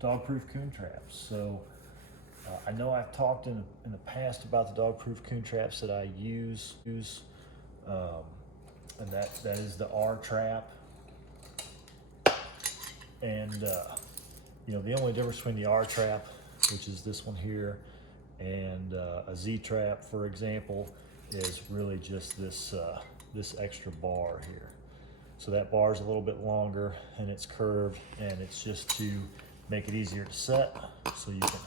dog-proof coon traps. So I know I've talked in the past about the dog-proof coon traps that I use, um, and that is the R trap. And you know, the only difference between the R trap, which is this one here, and a Z trap, for example, is really just this this extra bar here. So that bar is a little bit longer and it's curved, and it's just to make it easier to set. So you can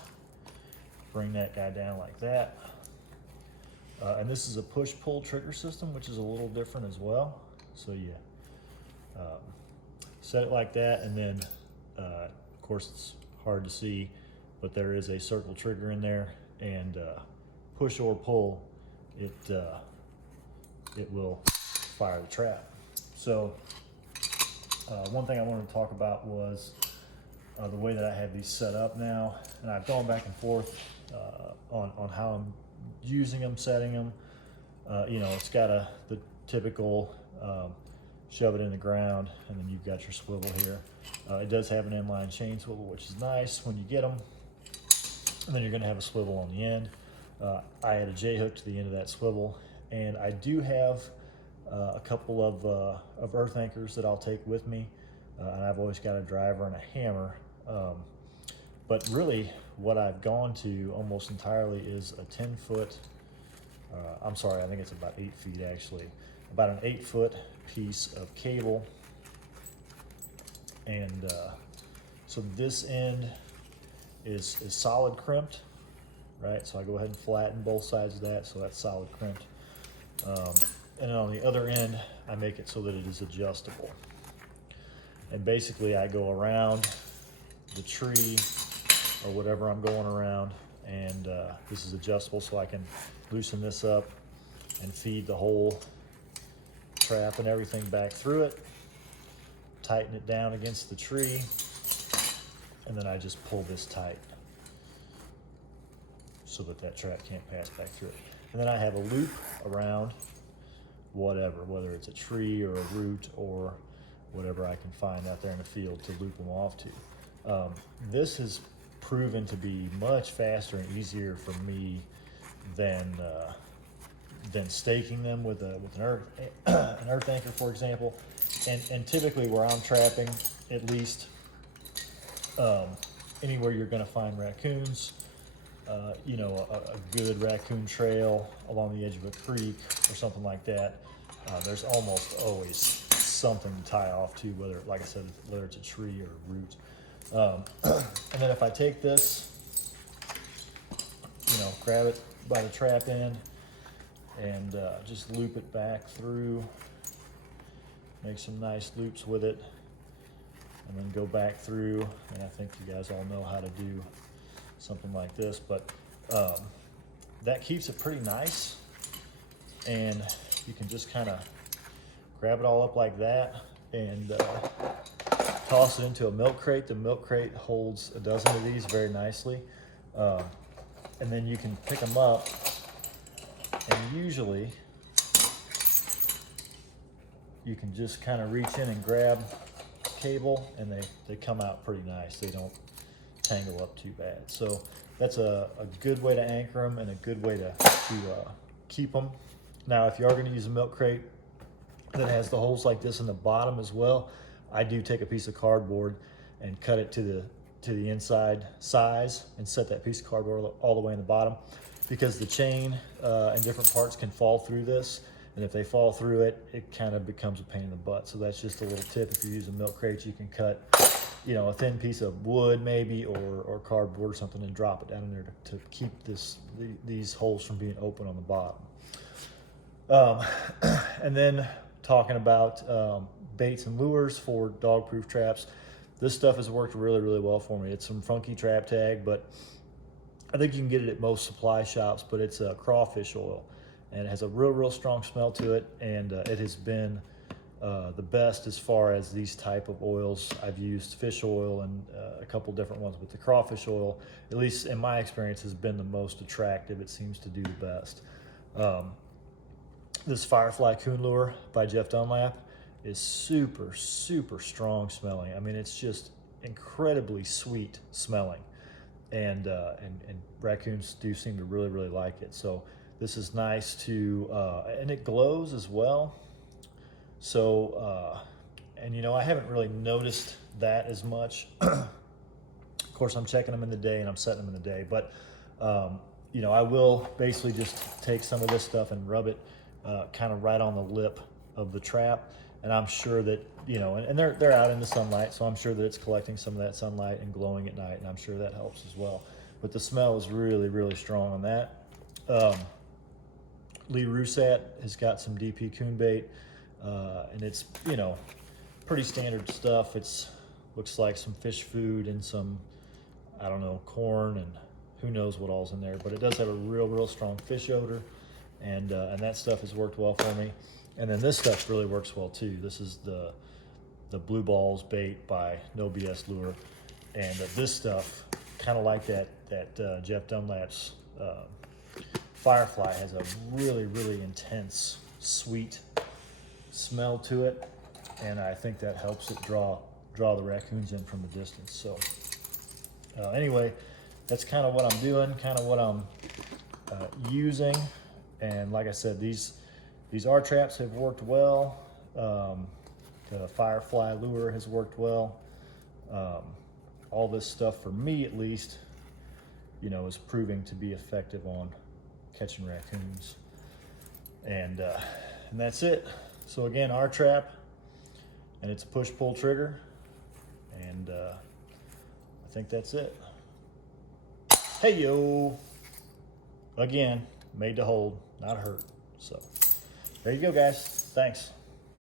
bring that guy down like that. And this is a push-pull trigger system, which is a little different as well. So you set it like that, and then of course it's hard to see, but there is a circle trigger in there, and push or pull, it will fire the trap. So one thing I wanted to talk about was the way that I have these set up now, and I've gone back and forth on how I'm using them, setting them. You know, it's got the typical shove it in the ground, and then you've got your swivel here. It does have an inline chain swivel, which is nice when you get them, and then you're going to have a swivel on the end. I add a J-hook to the end of that swivel, and I do have a couple of earth anchors that I'll take with me, and I've always got a driver and a hammer. But really, what I've gone to almost entirely is a 10-foot, I'm sorry, I think it's about 8 feet actually, about an 8-foot piece of cable. And so this end is solid crimped, right? So I go ahead and flatten both sides of that, so that's solid crimped. And then on the other end, I make it so that it is adjustable. And basically I go around the tree or whatever I'm going around, and this is adjustable, so I can loosen this up and feed the whole trap and everything back through it, tighten it down against the tree, and then I just pull this tight so that that trap can't pass back through it. And then I have a loop around whatever, whether it's a tree or a root or whatever I can find out there in the field to loop them off to. This has proven to be much faster and easier for me than staking them with an earth anchor, for example. And typically where I'm trapping, at least anywhere you're going to find raccoons, you know, a good raccoon trail along the edge of a creek or something like that, there's almost always something to tie off to, whether, like I said, whether it's a tree or a root. And then if I take this, you know, grab it by the trap end and just loop it back through, make some nice loops with it, and then go back through, and I think you guys all know how to do something like this, but that keeps it pretty nice, and you can just kind of grab it all up like that and toss it into a milk crate. The milk crate holds a dozen of these very nicely, and then you can pick them up, and usually you can just kind of reach in and grab cable, and they come out pretty nice. They don't tangle up too bad. So that's a good way to anchor them and a good way to keep them. Now, if you are going to use a milk crate that has the holes like this in the bottom as well, I do take a piece of cardboard and cut it to the inside size and set that piece of cardboard all the way in the bottom, because the chain and different parts can fall through this, and if they fall through it, it kind of becomes a pain in the butt. So that's just a little tip. If you use a milk crate, you can cut, you know, a thin piece of wood maybe, or cardboard or something, and drop it down in there to keep these holes from being open on the bottom. And then talking about baits and lures for dog-proof traps, this stuff has worked really, really well for me. It's some funky trap tag, but I think you can get it at most supply shops, but it's a crawfish oil, and it has a real strong smell to it, and it has been the best as far as these type of oils. I've used fish oil and a couple different ones, but the crawfish oil, at least in my experience, has been the most attractive. It seems to do the best. This Firefly Coon Lure by Jeff Dunlap is super strong smelling. I mean, it's just incredibly sweet smelling, and raccoons do seem to really like it. So this is nice to, and it glows as well. So, and you know, I haven't really noticed that as much. Of course, I'm checking them in the day and I'm setting them in the day, but you know, I will basically just take some of this stuff and rub it kind of right on the lip of the trap, and I'm sure that, you know, and they're out in the sunlight, so I'm sure that it's collecting some of that sunlight and glowing at night, and I'm sure that helps as well. But the smell is really strong on that. Lee Rusat has got some DP coon bait, and it's, you know, pretty standard stuff. It's looks like some fish food and some, I don't know, corn and who knows what all's in there, but it does have a real strong fish odor, and that stuff has worked well for me. And then this stuff really works well too. This is the Blue Balls bait by No BS Lure, and this stuff, kind of like that Jeff Dunlap's Firefly, has a really intense sweet smell to it, and I think that helps it draw the raccoons in from the distance. So anyway, that's kind of what I'm doing, kind of what I'm using. And like I said, these R traps have worked well. The Firefly lure has worked well. All this stuff, for me at least, you know, is proving to be effective on catching raccoons. And that's it. So again, R trap, and it's a push-pull trigger, and I think that's it. Hey yo! Again, made to hold, not hurt. So there you go, guys. Thanks.